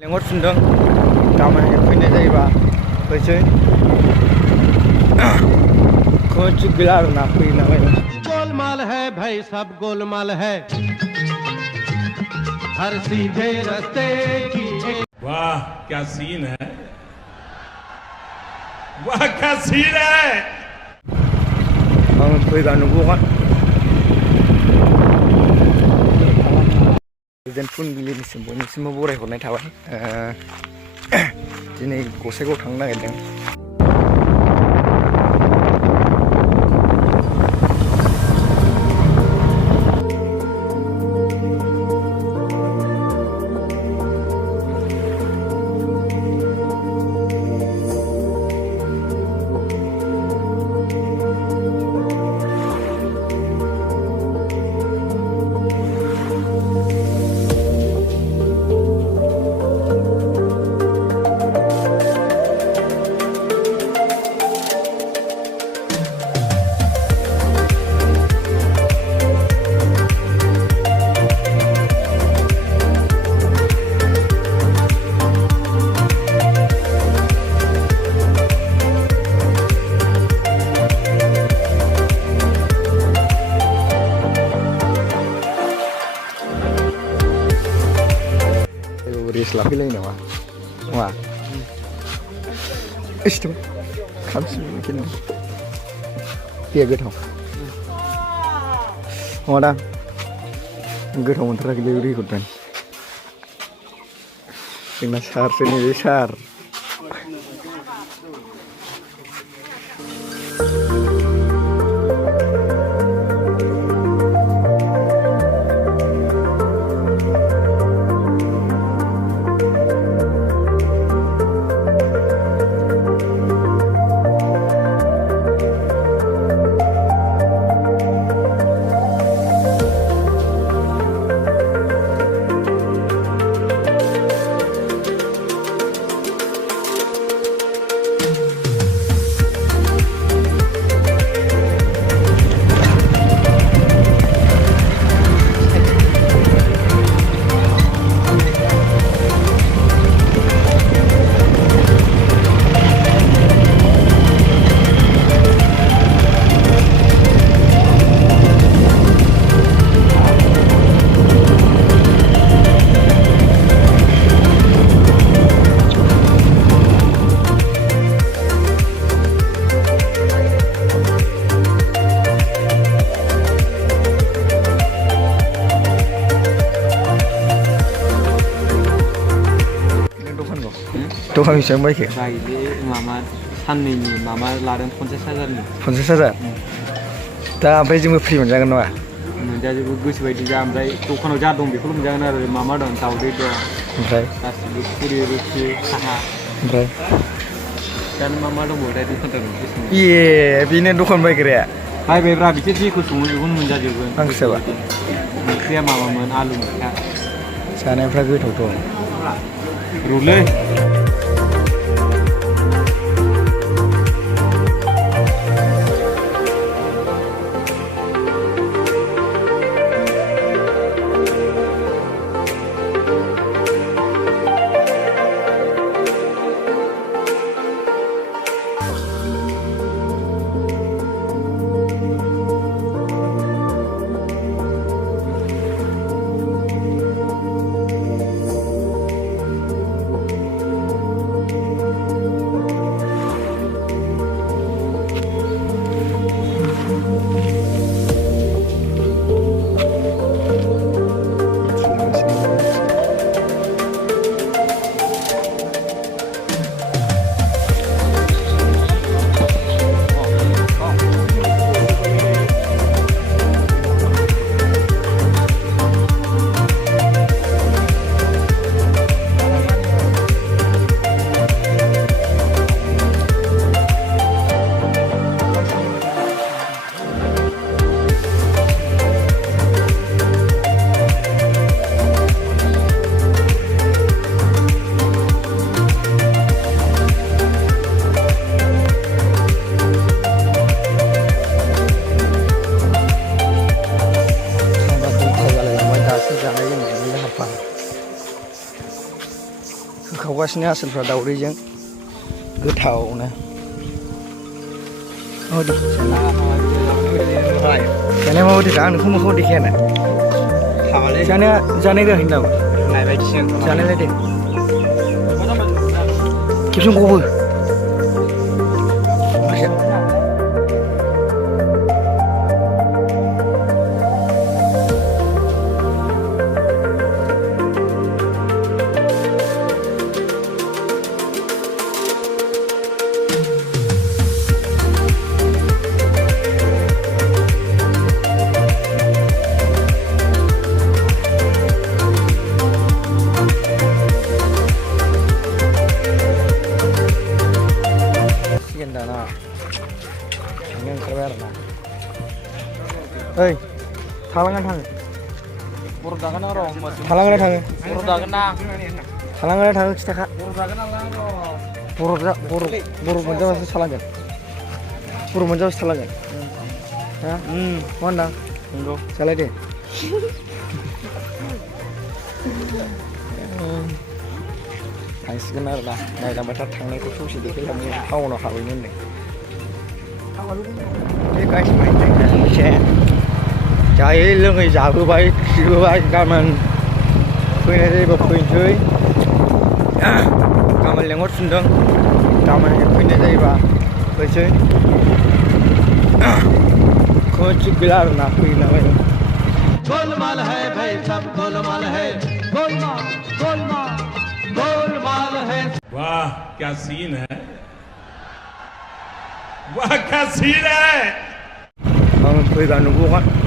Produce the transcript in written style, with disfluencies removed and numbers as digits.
लेंहरफिनदों गाबोन फैनाय जायोबा फैसै खोथिक गैला आरोना फैयो नालाय गोलमाल है भाई सब गोलमाल है हर सीधे रास्ते की वाह क्या सीन है वाह क्या सीन है आं फैगा नुगौगोन गोजोन फुंबिलिनिसिम बयनिसिमबो बरायहरनाय थाबाय दिनै गसाइगाव थांनो नागिरदों रेस लाफैलायो नामा नङा इस्थ' खामसिन खिन्थु दैया गोथाव नङादां गोथाव मोनथाराखैलै रेकर्डजों जोंना सारसो नैबे सार दखान बेसेबां बायखो बायदि मामा साननैनि मामा लादों 50,000नि 50,000 दा ओमफ्राय जोंबो फ्रि मोनजागोन नङा मोनजाजोबो गोसो बायदि जा ओमफ्राय दखानाव जा दं बेखौल' मोनजागोन आरो मामा दं दावदै दं ओमफ्राय गासिबो पुरि रुथि साहा ओमफ्राय दानो मा दंबावोथाय दखानदार ए बेनो दखान बायग्राया बायबायब्रा बिसोर जेखौ सङो बेखौनो मोनजाजोबगोन हांसोबा ओंख्रिया माबामोन आलु मैथा जानायफ्रा गोथावथ' रुलै होखावगासिनो आसोलफ्रा दावदैजों गोथावनो जानाया माबायदि दा नोंखौ मोखाङाव देखायाना जानाय जाहैनो नामा जानायलाय दे खेबसेखौबो Ơi, थालांगोन थाङो बर' जागोन ना र' थालांगोन थाङो बर' जागोन ना थालांगोन थाङो खिथाखा बर' जागोन ना बर' मोनजाबासो थालांगोन बर' मोनजाबासो थालांगोन हा मा होनदां नंगौ जालाय दे थांसिगोन आरोना नायलांबाय था थांनायखौ ससे देखायलाङो टाउनाव हाबैनो होनदों बे गासिबो एसे जायै लोङै जाबोबाय खिबोबाय गाबोन फैनाय जायोबा फैनोसै गाबोन लेंहरफिनदों गाबोन फैनाय जायोबा फैसै खोथिक गैला आरोना फैनो नागिरदों गोलमाल है भाई सब गोलमाल है गोलमाल गोलमाल गोलमाल है वाह क्या सीन है वाह क्या सीन है फैबा नुबावगोन